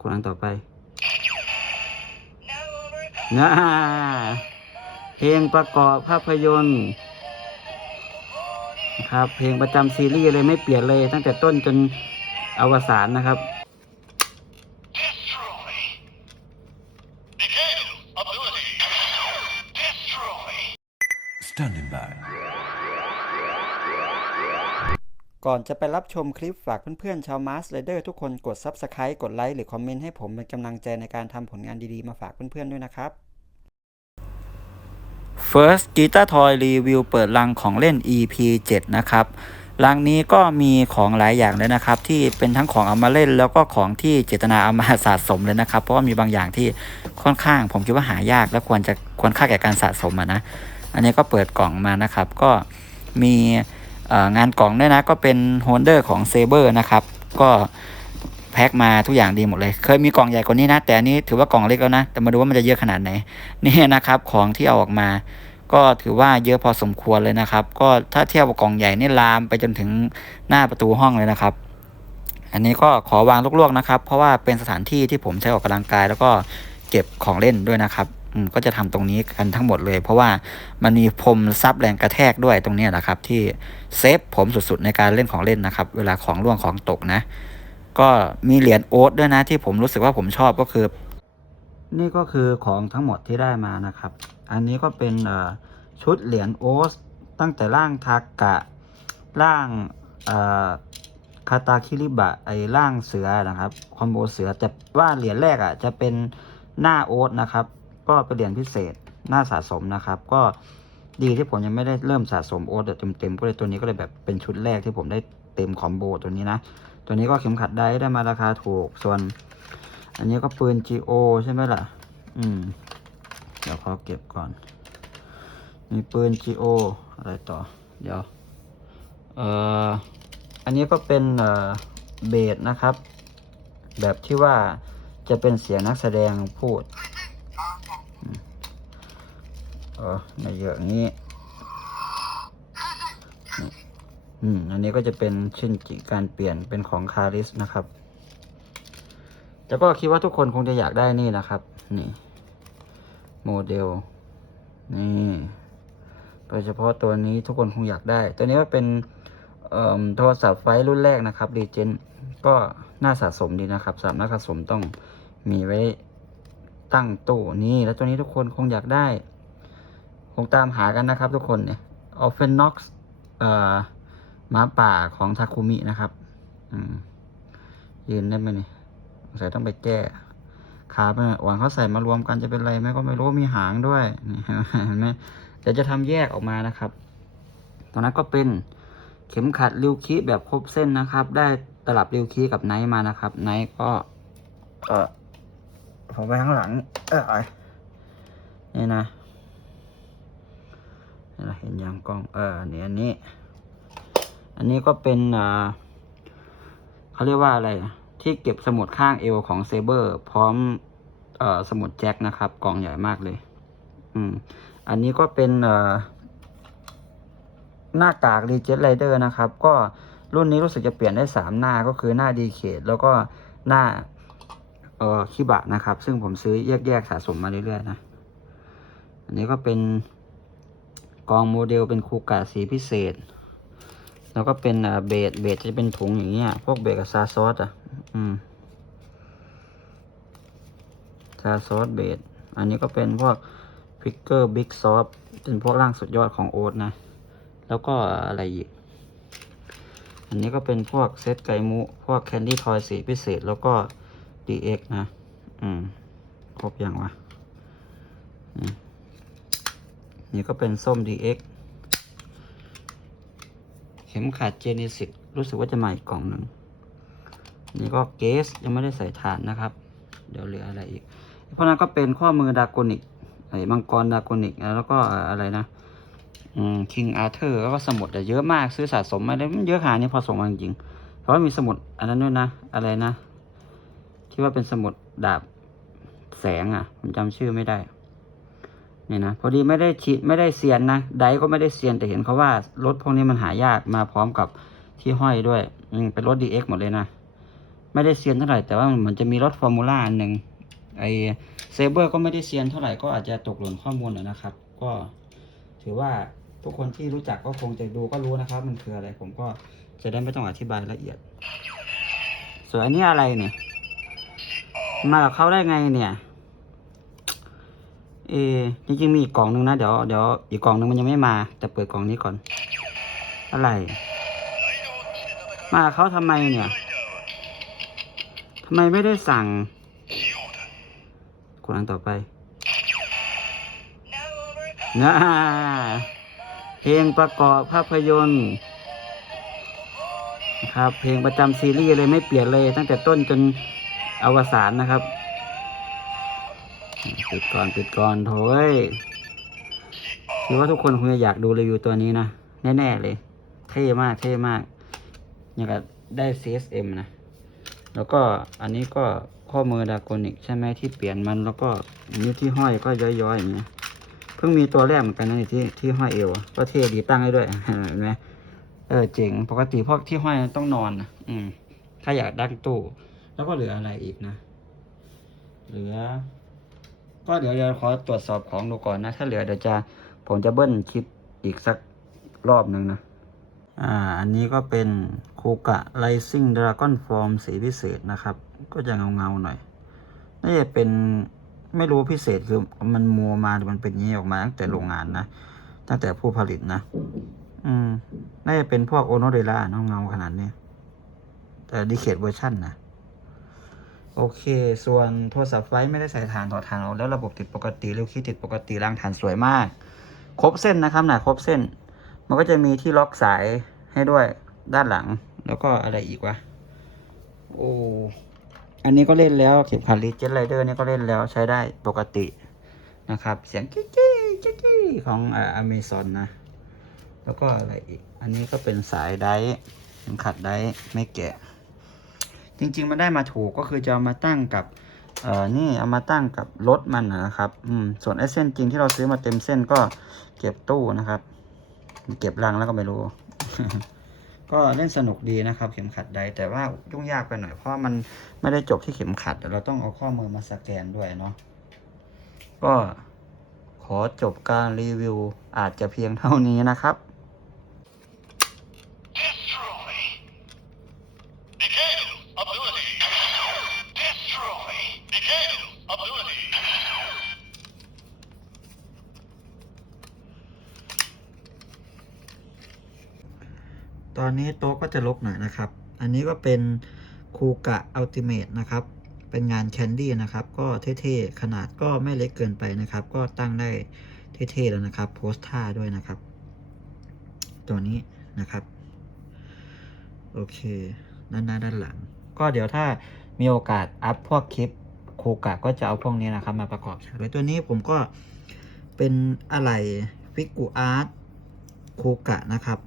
กดอันต่อไปนะเพลงประกอบภาพยนตร์นะครับ เพลงประจำซีรีส์เลยไม่เปลี่ยนเลยตั้งแต่ต้นจนอวสานนะครับ ก่อนจะไปรับชมคลิปฝากเพื่อนๆชาวมาสเลเดอร์ทุกคนกด Subscribe กดไลค์หรือคอมเมนต์ให้ผมเป็นกำลังใจในการทำผลงานดีๆ มาฝากเพื่อนๆด้วยนะครับ First Guitar Toy Review เปิดลังของเล่น EP 7 นะครับลังนี้ก็มีของหลายอย่างเลยนะครับ ที่เป็นทั้งของเอามาเล่น แล้วก็ของที่เจตนาเอามาสะสมเลยนะครับ เพราะว่ามีบางอย่างที่ค่อนข้าง ผมคิดว่าหายากและควรจะควรค่าแก่การสะสมะนะ อันนี้ก็เปิดกล่องมานะครับ ก็มี งานกล่องด้วยนะก็เป็นโฮลเดอร์ของเซเบอร์นะครับ ก็แพ็คมาทุกอย่างดีหมดเลย เคยมีกล่องใหญ่กว่านี้นะ แต่อันนี้ถือว่ากล่องเล็กแล้วนะ แต่มาดูว่ามันจะเยอะขนาดไหน นี่นะครับของที่เอาออกมา ก็ถือว่าเยอะพอสมควรเลยนะครับ ก็ถ้าเทียบกับกล่องใหญ่นี่ลามไปจนถึงหน้าประตูห้องเลยนะครับ อันนี้ก็ขอวางลวกๆนะครับ เพราะว่าเป็นสถานที่ที่ผมใช้ออกกำลังกาย แล้วก็เก็บของเล่นด้วยนะครับ ก็จะทำตรงนี้กันทั้งหมดเลย เพราะว่ามันมีพรมซับแรงกระแทกด้วยตรงนี้ยนะครับ ที่เซฟผมสุดๆในการเล่นของเล่นนะครับ เวลาของร่วงของตกนะ ก็มีเหรียญโอ๊ตด้วยนะที่ผมรู้สึกว่าผมชอบก็คือ นี่ก็คือของทั้งหมดที่ได้มานะครับ อันนี้ก็เป็นชุดเหรียญโอ๊ตตั้งแต่ร่างทากะร่างคาตาคิริบะไอร่างเสือนะครับคอมโบเสือแต่ว่าเหรียญแรกอะจะเป็นหน้าโอ๊ตนะครับ ก็เป็นเหรียญพิเศษน้าสะสมนะครับ ก็ดีที่ผมยังไม่ได้เริ่มสะสมโอ๊ตแบบเต็มๆก็เลยตัวนี้ก็เลยแบบเป็นชุดแรกที่ผมได้เต็มคอมโบตัวนี้นะ ตัวนี้ก็เข็มขัดได้ได้มาราคาถูกส่วน อันนี้ก็ปืน GO ใช่ไหมล่ะ อืม เดี๋ยวขอเก็บก่อน มีปืน GO อะไรต่อ เดี๋ยว เอ่อ อันนี้ก็เป็นเอ่อเบสนะครับ แบบที่ว่าจะเป็นเสียงนักแสดงพูด ออไม่เยอะอย่างนี้อืม อันนี้ก็จะเป็นชินจิการเปลี่ยนเป็นของคาริสนะครับแต่ก็คิดว่าทุกคนคงจะอยากได้นี่นะครับ นี่ โมเดล นี่โดยเฉพาะตัวนี้ทุกคนคงอยากได้ ตัวนี้ก็เป็นโทรศัพท์ไฟรุ่นแรกนะครับรีเจนก็น่าสะสมดีนะครับสำหรับนักสะสมต้องมีไว้ตั้งตู้นี่แล้วตัวนี้ทุกคนคงอยากได้ คงตามหากันนะครับทุกคนเนี่ยออฟเฟนน็อกซ์เอ่อหมาป่าของทาคุมินะครับอืมยืนได้ไหมเนี่ยสงสัยต้องไปแก้ขาไปหวังเขาใส่มารวมกันจะเป็นไรไหมก็ไม่รู้มีหางด้วยนี่เห็นไหมเดี๋ยวจะทำแยกออกมานะครับตอนนั้นก็เป็นเข็มขัดริวคิแบบครบเส้นนะครับ ได้ตลับริวคิกับไนท์มานะครับไนท์ก็ เออผมไปข้างหลัง เออไอ้นี่นะนี่นะ เห็นยังกล้อง เออเนี่ยอันนี้ อันนี้ก็เป็นอ่าเขาเรียกว่าอะไรที่เก็บสมุดข้างเอวของเซเบอร์ พร้อมเอ่อสมุดแจ็คนะครับ กล่องใหญ่มากเลย อืม อันนี้ก็เป็นเอ่อหน้ากากรีเจ t ไรเดอร์นะครับ ก็รุ่นนี้รู้สึกจะเปลี่ยนได้สามหน้าก็คือหน้าดีเคดแล้วก็หน้าเอ่อคิบะนะครับ ซึ่งผมซื้อแยกๆสะสมมาเรื่อยๆนะ อันนี้ก็เป็น กองโมเดลเป็นคูกะสีพิเศษ แล้วก็เป็นเบสเบสจะเป็นถุงอย่างเงี้ย พวกเบสกับซาซอสอะ อืมซาซอสเบสอันนี้ก็เป็นพวกพิกเกอร์บิ๊กซอฟเป็นพวกร่างสุดยอดของโอ๊ตนะ แล้วก็อะไรอีก อันนี้ก็เป็นพวกเซตไกมุ พวกแคนดี้ทอยสีพิเศษ แล้วก็ DX นะ อืม ครบอย่างวะอืม นี่ก็เป็นส้ม DX เข็มขัดเจนิสิกรู้สึกว่าจะมาอีกกล่องหนึ่งนี่ก็เกสยังไม่ได้ใส่ฐานนะครับ เดี๋ยวเหลืออะไรอีก เพราะนั้นก็เป็นข้อมือดากอนิกไอ้มังกรดากอนิกแล้วก็อะไรนะอืมคิงอาร์เธอร์แล้วก็สมุดเยอะมากซื้อสะสมมาได้เยอะขนาดนี้พอส่งมาจริงๆเพราะมีสมุดอันนั้นด้วยนะ อะไรนะที่ว่าเป็นสมุดดาบแสงอะ ผมจำชื่อไม่ได้ นี่นะพอดีไม่ได้ชิไม่ได้เซียนนะไดก็ไม่ได้เซียนแต่เห็นเขาว่ารถพวกนี้มันหายากมาพร้อมกับที่ห้อยด้วยอืมเป็นรถ DX หมดเลยนะ ไม่ได้เซียนเท่าไหร่แต่ว่ามันเหมือนจะมีรถฟอร์มูล่าอันหนึ่งไอเซเบอร์ก็ไม่ได้เซียนเท่าไหร่ก็อาจจะตกหล่นข้อมูลหน่อยนะครับ ก็ถือว่าทุกคนที่รู้จักก็คงจะดูก็รู้นะครับ มันคืออะไรผมก็จะได้ไม่ต้องอธิบายละเอียด ส่วนอันนี้อะไรเนี่ย มากับเขาได้ไงเนี่ย เอจริงๆมีอีกกล่องหนึงนะ เดี๋ยวเดี๋ยวอีกกล่องหนึงมันยังไม่มา แต่เปิดกล่องนี้ก่อน อะไร มาเขาทำไมเนี่ยทำไมไม่ได้สั่งกดอันต่อไปนะเพลงประกอบภาพยนตร์นะครับ เพลงประจำซีรีส์เลยไม่เปลี่ยนเลย ตั้งแต่ต้นจนอวสานนะครับ ปิดก่อนปิดก่อนโถยคิดว่าทุกคนคงจะอยากดูรีวิวตัวนี้นะ แน่ ๆ เลย เท่มากเท่มากอย่างกับได้ CSM นะ แล้วก็อันนี้ก็ข้อมือดากอนิกใช่ไหมที่เปลี่ยนมันแล้วก็นนี้ที่ห้อยก็ย้อยๆอย่างเงี้ยเพิ่งมีตัวแรกเหมือนกันนะนที่ที่ห้อยเอวก็เท่ดีตั้งให้ด้วยเห็นไหมเออเจ๋งปกติพวกที่ห้อยต้องนอนนะอืมถ้าอยากดังตู้แล้วก็เหลืออะไรอีกนะ เหลือ ก็เดี๋ยวเดี๋ยวขอตรวจสอบของดูก่อนนะ ถ้าเหลือเดี๋ยวจะผมจะเบิ้ลคลิปอีกสักรอบหนึ่งนะ อ่า อันนี้ก็เป็นคูกะไ i ซิ่งดราก้อนฟอร์มสีพิเศษนะครับ ก็จะเงาเงาหน่อยน่าจะเป็นไม่รู้พิเศษคือมันมัวมาหรือมันเป็นงี้ออกมาตั้งแต่โรงงานนะ ตั้งแต่ผู้ผลิตนะ อืมน่าจะเป็นพวกโอโนเดล่าเงาเงาขนาดนี้แต่ดีเคทเวอร์ชั่นนะ โอเค ส่วนโทรศัพท์ไฟไม่ได้ใส่ฐานต่อฐานเอาแล้วระบบติดปกติเร็วคีย์ติดปกติรางฐานสวยมาก ครบเส้นนะครับหนาครบเส้น มันก็จะมีที่ล็อกสายให้ด้วยด้านหลัง แล้วก็อะไรอีกวะ โอ้ อันนี้ก็เล่นแล้วเข็มขัดลีเจนไรเดอร์นี่ก็เล่นแล้วใช้ได้ปกตินะครับ เสียงจิ๊กจิ๊กจิ๊กจิ๊กของอเมซอนนะ แล้วก็อะไรอีก อันนี้ก็เป็นสายไดร์เข็มขัดไดร์ไม่แกะ จริง ๆ มันได้มาถูกก็คือจะเอามาตั้งกับเอ่อนี่เอามาตั้งกับรถมันนะครับอืมส่วนไอ้เส้นจริงที่เราซื้อมาเต็มเส้นก็เก็บตู้นะครับ เก็บรังแล้วก็ไม่รู้ ก็เล่นสนุกดีนะครับ เข็มขัดใดแต่ว่ายุ่งยากไปหน่อยเพราะมันไม่ได้จบที่เข็มขัดเราต้องเอาข้อมือมาสแกนด้วยเนาะก็ขอจบการรีวิวอาจจะเพียงเท่านี้นะครับ นนี้โต๊ะก็จะลกหน่อยนะครับ อันนี้ก็เป็นคูกะอัลติเม e นะครับ เป็นงานแคนดี้นะครับ ก็เท่ๆ ขนาดก็ไม่เล็กเกินไปนะครับ ก็ตั้งได้เท่ๆแล้วนะครับ โพสท่าด้วยนะครับ ตัวนี้นะครับ โอเค ด้านหน้าด้านหลัง ก็เดี๋ยวถ้ามีโอกาสอัพพวกคลิปคูกะก็จะเอาพวกนี้นะครับ มาประกอบฉากด้วยตัวนี้ผมก็เป็นอะไรฟิกกูอาร์ตคูกะนะครับ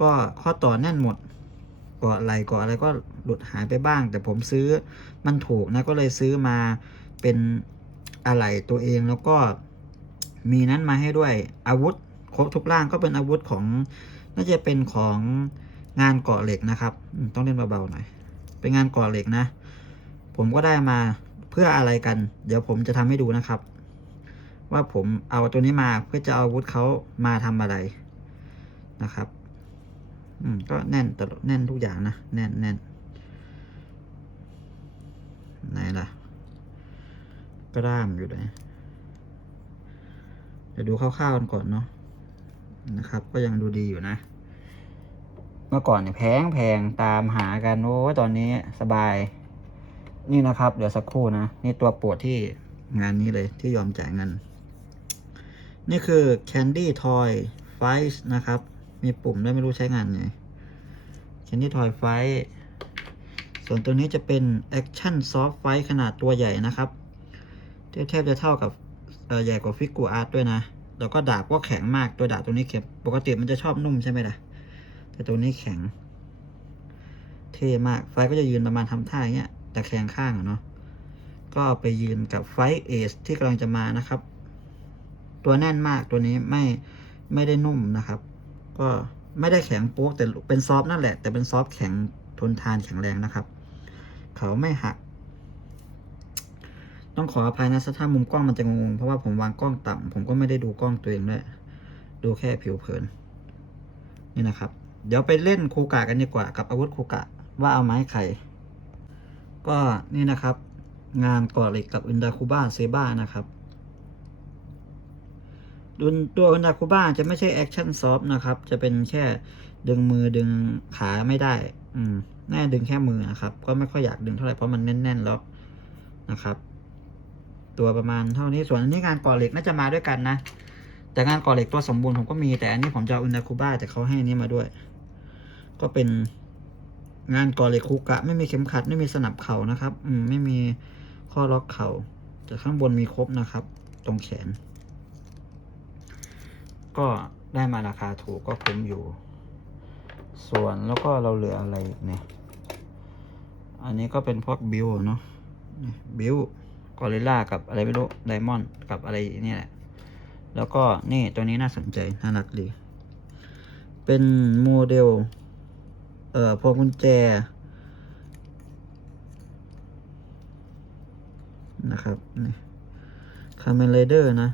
ก็ข้อต่อแน่นหมดเกาะไหลเกาะอะไรก็หลุดหายไปบ้าง แต่ผมซื้อมันถูกนะก็เลยซื้อมาเป็นอะไหล่ตัวเองแล้วก็มีนั้นมาให้ด้วยอาวุธครบทุกร่างก็เป็นอาวุธของน่าจะเป็นของงานเกาะเหล็กนะครับต้องเล่นเบาๆหน่อย เป็นงานเกาะเหล็กนะ ผมก็ได้มาเพื่ออะไรกัน เดี๋ยวผมจะทำให้ดูนะครับ ว่าผมเอาตัวนี้มาเพื่อจะเอาอาวุธเขามาทำอะไรนะครับ อืม ก็แน่นตลอดแน่นทุกอย่างนะ แน่นแน่นไหนล่ะ กล้ามอยู่ไหนเดี๋ยวดูคร่าวๆกันก่อนเนาะนะครับ ก็ยังดูดีอยู่นะ เมื่อก่อนเนี่ยแพงแพงตามหากันโอ้ตอนนี้สบาย นี่นะครับ เดี๋ยวสักครู่นะ นี่ตัวปวดที่งานนี้เลยที่ยอมจ่ายเงิน นี่คือ Candy Toy f i g h t นะครับ มีปุ่มด้วยไม่รู้ใช้งานไง Candy Toy f i g h t ส่วนตัวนี้จะเป็น Action Soft Fight ขนาดตัวใหญ่นะครับแทบจะเท่ากับใหญ่กว่าฟิกกูอาร์ตด้วยนะ แล้วก็ดาบก็แข็งมาก ตัวดาบตัวนี้เข็มปกติมันจะชอบนุ่มใช่ไหมล่ะ แต่ตัวนี้แข็ง เท่มาก ไฟก็จะยืนประมาณทำท่าอย่างเงี้ย แต่แข็งข้างอะเนาะ ก็ไปยืนกับไฟเอสที่กำลังจะมานะครับ ตัวแน่นมากตัวนี้ไม่ไม่ได้นุ่มนะครับ ก็ไม่ได้แข็งโป๊กแต่เป็นซอฟนั่นแหละ แต่เป็นซอฟแข็งทนทานแข็งแรงนะครับ เขาไม่หัก ต้องขออภัยนะถ้ามุมกล้องมันจะงงเพราะว่าผมวางกล้องต่ำผมก็ไม่ได้ดูกล้องตัวเองด้วยดูแค่ผิวเผิน นี่นะครับ เดี๋ยวไปเล่นคูกะกันดีกว่า กับอาวุธคูกะว่าเอาไม้ไข่ก็นี่นะครับ งานก่อเหล็กกับอุนดาคูบ้าเซบ้านะครับ ดุนตัวอุนดาคูบ้าจะไม่ใช่แอคชั่นซอฟนะครับ จะเป็นแค่ดึงมือดึงขาไม่ได้ อืมแน่ดึงแค่มือนะครับ ก็ไม่ค่อยอยากดึงเท่าไหร่เพราะมันแน่นๆแล้วนะครับ ตัวประมาณเท่านี้ส่วนอันนี้งานก่อเหล็กน่าจะมาด้วยกันนะ แต่งานก่อเหล็กตัวสมบูรณ์ผมก็มีแต่อันนี้ผมจะอุนดาคูบ้าแต่เขาให้อันนี้มาด้วย ก็เป็นงานก่อเหล็กคูกะไม่มีเข็มขัดไม่มีสนับเข่านะครับ อืมไม่มีข้อล็อกเข่าแต่ข้างบนมีครบนะครับ ตรงแขน ก็ได้มาราคาถูกก็คุ้มอยู่ ส่วนแล้วก็เราเหลืออะไรอีกเนี่ย อันนี้ก็เป็นพวกบิวเนาะบิวกอริลล่ากับอะไรไม่รู้ไดมอนด์กับอะไรนี่แหละ แล้วก็นี่ตัวนี้น่าสนใจ น่ารักดี เป็นโมเดล เอ่อพวงกุญแจ นะครับนี่คาเมนไรเดอร์นะ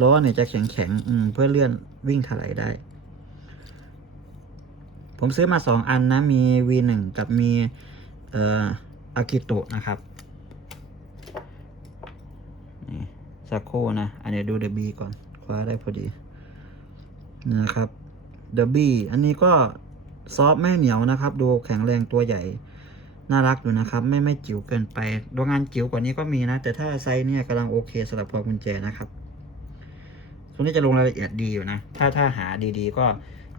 ล้อเนี่ยจะแข็งแข็งเพื่อเลื่อนวิ่งถลายได้ ผมซื้อมาสองอันนะ มี V1 กับมีเอ่ออากิโตะนะครับนี่สักโคนะ อันนี้ดูเดบีก่อนคว้าได้พอดีนะครับเดบีอันนี้ก็ซอฟไม่เหนียวนะครับ ดูแข็งแรงตัวใหญ่ น่ารักอยู่นะครับ ไม่ไม่จิ๋วเกินไปดวงงานจิ๋วกว่านี้ก็มีนะ แต่ถ้าไซส์เนี่ยกำลังโอเคสำหรับพวงกุญแจนะครับ ส่วนนี้จะลงรายละเอียดดีอยู่นะ ถ้าถ้าหาดีๆ ก็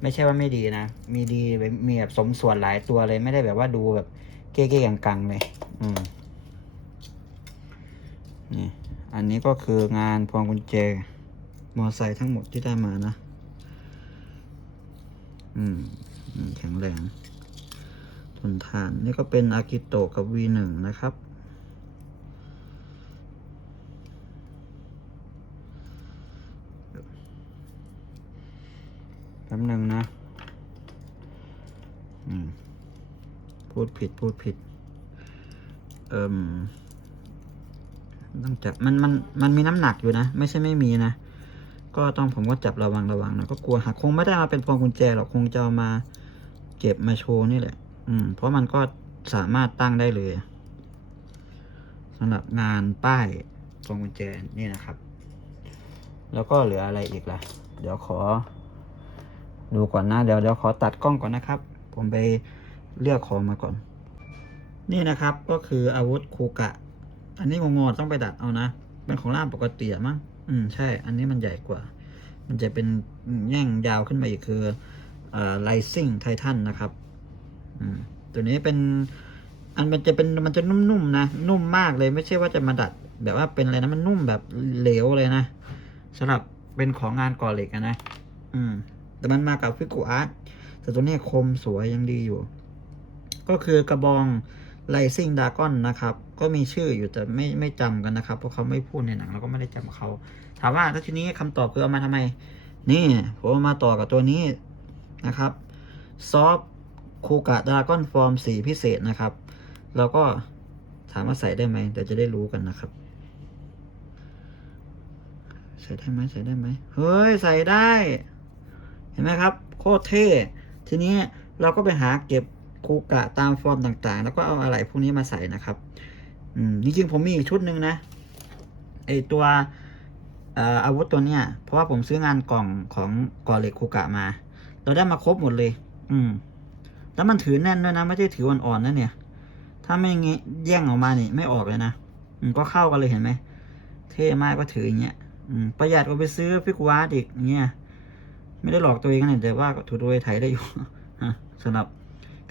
ไม่ใช่ว่าไม่ดีนะ มีดีมีแบบสมส่วนหลายตัวเลยไม่ได้แบบว่าดูแบบเก้ๆกังๆเลยอืมนี่อันนี้ก็คืองานพวงกุญแจมอไซค์ทั้งหมดที่ได้มานะ อืมอืมแข็งแรงทนทาน นี่ก็เป็นอากิโตะกับ V1 นะครับ บหนึ่งนะพูดผิดพูดผิด เอ่มต้องจับมันมันมันมีน้ำหนักอยู่นะ ไม่ใช่ไม่มีนะ ก็ต้องผมก็จับระวังระวังนะก็กลัวหักคงไม่ได้มาเป็นพวงกุญแจหรอกคงจะมาเก็บมาโชว์นี่แหละ อืม เพราะมันก็สามารถตั้งได้เลยสำหรับงานป้ายพวงกุญแจนี่นะครับ แล้วก็เหลืออะไรอีกล่ะ เดี๋ยวขอ ดูก่อนนะเดี๋ยวเดี๋ยวขอตัดกล้องก่อนนะครับ ผมไปเลือกของมาก่อน นี่นะครับก็คืออาวุธคูกะ อันนี้งงๆต้องไปดัดเอานะ เป็นของล่ามปกติอะมั้งอืมใช่ อันนี้มันใหญ่กว่า มันจะเป็นแง่งยาวขึ้นมาอีกคืออ่อไลซิ่งไททันนะครับอืมตัวนี้เป็นอันมันจะเป็นมันจะนุ่มๆนะนุ่มมากเลยไม่ใช่ว่าจะมาดัด แบบว่าเป็นอะไรนะมันนุ่มแบบเหลวเลยนะสำหรับเป็นของงานก่อเหล็กนะ อืม แต่มันมากับฟิกูอาร์ตแต่ตัวนี้คมสวยยังดีอยู่ ก็คือกระบองไลซิ่งดากอนนะครับ ก็มีชื่ออยู่แต่ไม่ไม่จำกันนะครับ เพราะเขาไม่พูดในหนังเราก็ไม่ได้จำเขา ถามว่าถ้าทีนี้คำตอบคือเอามาทำไม นี่ผมมาต่อกับตัวนี้นะครับซอฟคูกะดากอนฟอร์มสีพิเศษนะครับเราก็ถามว่าใส่ได้ไหมเดี๋ยวจะได้รู้กันนะครับ ใส่ได้ไหมใส่ได้ไหมเฮ้ย ใส่ได้ ห็นไหมครับ โคตรเท่ ทีนี้เราก็ไปหาเก็บคูกะตามฟอร์มต่างๆ แล้วก็เอาอะไรพวกนี้มาใส่นะครับ อืมจริงๆผมมีอีกชุดหนึ่งนะไอตัวอาวุธตัวเนี้ย เพราะว่าผมซื้องานกล่องของก่อเหล็กคูกะมา เราได้มาครบหมดเลย อืม แล้วมันถือแน่นด้วยนะ ไม่ใช่ถืออ่อนๆนะเนี่ย ถ้าไม่งี้แย่งออกมานี่ไม่ออกเลยนะอืมก็เข้ากันเลยเห็นไหม เท่มากก็ถืออย่างเงี้ย อืม ประหยัดกว่าไปซื้อฟิกวาร์ดอีกอย่างเงี้ย ไม่ได้หลอกตัวเองนะแต่ว่าถูกโดยไถได้อยู่ฮะสำหรับ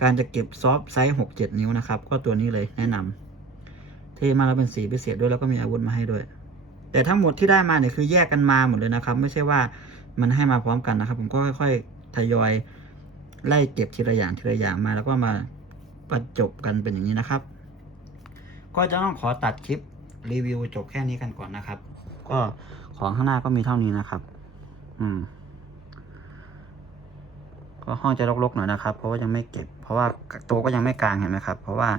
การจะเก็บซอฟต์ไซส์หกเจ็ดนิ้วนะครับ ก็ตัวนี้เลยแนะนำเท่มาแล้วเป็นสีพิเศษด้วยแล้วก็มีอาวุธมาให้ด้วย แต่ทั้งหมดที่ได้มาเนี่ยคือแยกกันมาหมดเลยนะครับ ไม่ใช่ว่ามันให้มาพร้อมกันนะครับ ผมก็ค่อยๆทยอยไล่เก็บทีละอย่างทีละอย่างมา แล้วก็มาประจบกันเป็นอย่างนี้นะครับ ก็จะต้องขอตัดคลิปรีวิวจบแค่นี้กันก่อนนะครับ ก็ของข้างหน้าก็มีเท่านี้นะครับ อืม ก็ห้องจะรกๆหน่อยนะครับ เพราะว่ายังไม่เก็บ เพราะว่าโต๊ะก็ยังไม่กลางเห็นไหมครับ เพราะว่า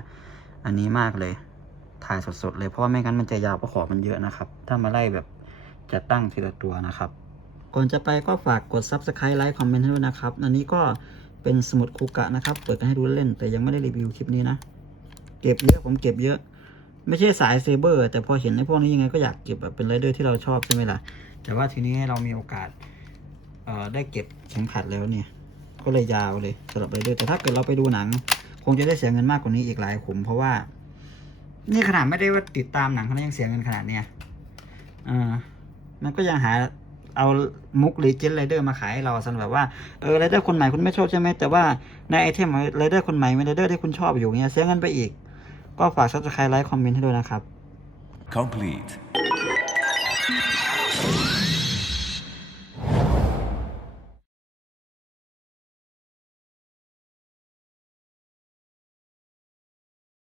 อันนี้มากเลย ถ่ายสดๆเลย เพราะว่าไม่งั้นมันจะยาวเพราะของมันเยอะนะครับ ถ้ามาไล่แบบจะตั้งทีละตัวนะครับ ก่อนจะไปก็ฝากกด Subscribe ไลค์คอมเมนต์ให้ด้วยนะครับ อันนี้ก็เป็นสมุดคูกะนะครับ เปิดกันให้ดูเล่น แต่ยังไม่ได้รีวิวคลิปนี้นะ เก็บเยอะผมเก็บเยอะ ไม่ใช่สายเซเบอร์ แต่พอเห็นไอ้พวกนี้ยังไงก็อยากเก็บแบบเป็นไรเดอร์ที่เราชอบใช่ไหมล่ะ แต่ว่าทีนี้เรามีโอกาสเอ่อได้เก็บเข็มขัดแล้วเนี่ย ก็เลยยาวเลยสำหรับไรเดอร์แต่ถ้าเกิดเราไปดูหนัง คงจะได้เสียเงินมากกว่านี้อีกหลายขุมเพราะว่า นี่ขนาดไม่ได้ว่าติดตามหนังเขายังเสียเงินขนาดเนี้ยอ่ามันก็ยังหาเอามุกหรีเจนไรเดอร์มาขายให้เราสำหรับว่าเออไรเดอร์คนใหม่คุณไม่ชอบใช่ไหมแต่ว่าในไอเทมไรเดอร์คนใหม่มีไรเดอร์ที่คุณชอบอยู่เงี้ยเสียเงินไปอีก ก็ฝากซับสไครต์ไลค์คอมเมนต์ให้ด้วยนะครับ Complete.